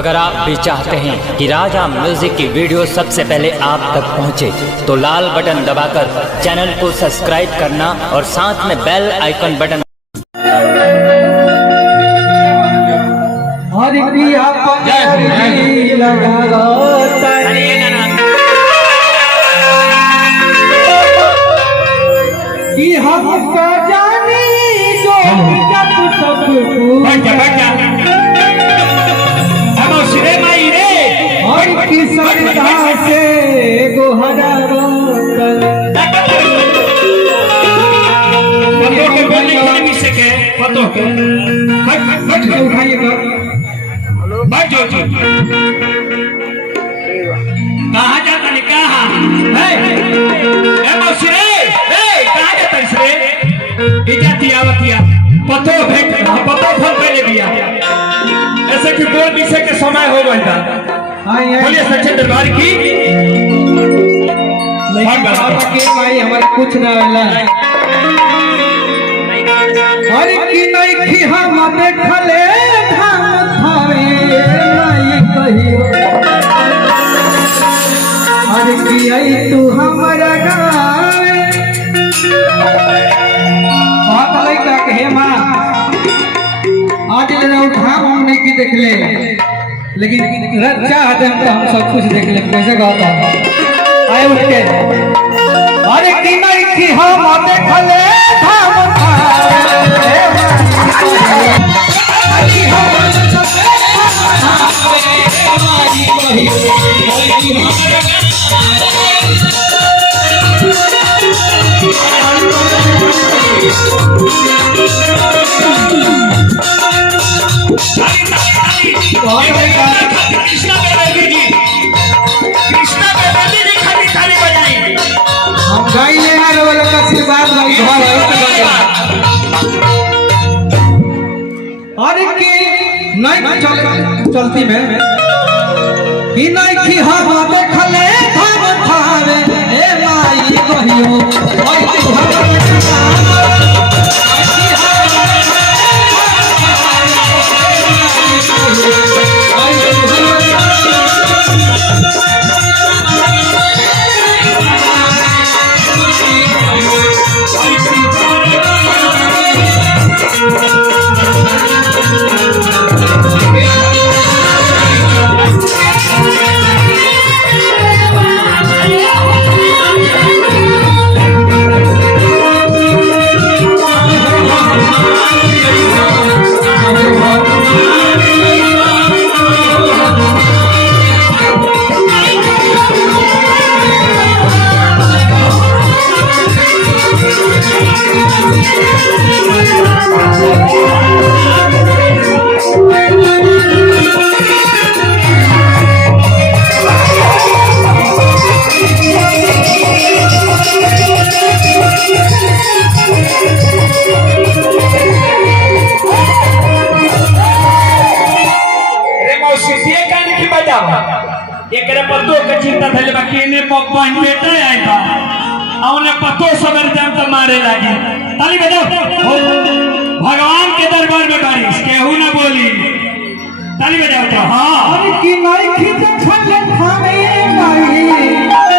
अगर आप भी चाहते हैं कि राजा म्यूजिक की वीडियो सबसे पहले आप तक पहुंचे, तो लाल बटन दबाकर चैनल को सब्सक्राइब करना और साथ में बेल आइकन बटन कहाँ जाता नहीं कहाँ पतो भेंट पतो फोन कर दिया ऐसे कि बोल पीछे के समय हो गया था। बोलिए सच्चे दरबार की भाई हमारे कुछ ना होला हर की नहीं की हम देखले धाम थावे नहीं कहियो हर की आई तू हमरा गावे बात लइका कहे मां आज ले धाम हम नहीं की देखले लेकिन चाहते हम सब कुछ देख ले कैसे कहता आए उठ के अरे की नहीं की हम देखले धाम चलती में कि नहीं कि हम देखले धाम थावे ए माई कहियो पतो के चिंता थले बाकी ने पकवान बेटा आइबा औने पतो सबर जाम त मारे लागी ताली बजाओ भगवान के दरबार में बारिश केहू ना बोली ताली बजाओ तो हां अरे की नहीं खिच छले खावे नहीं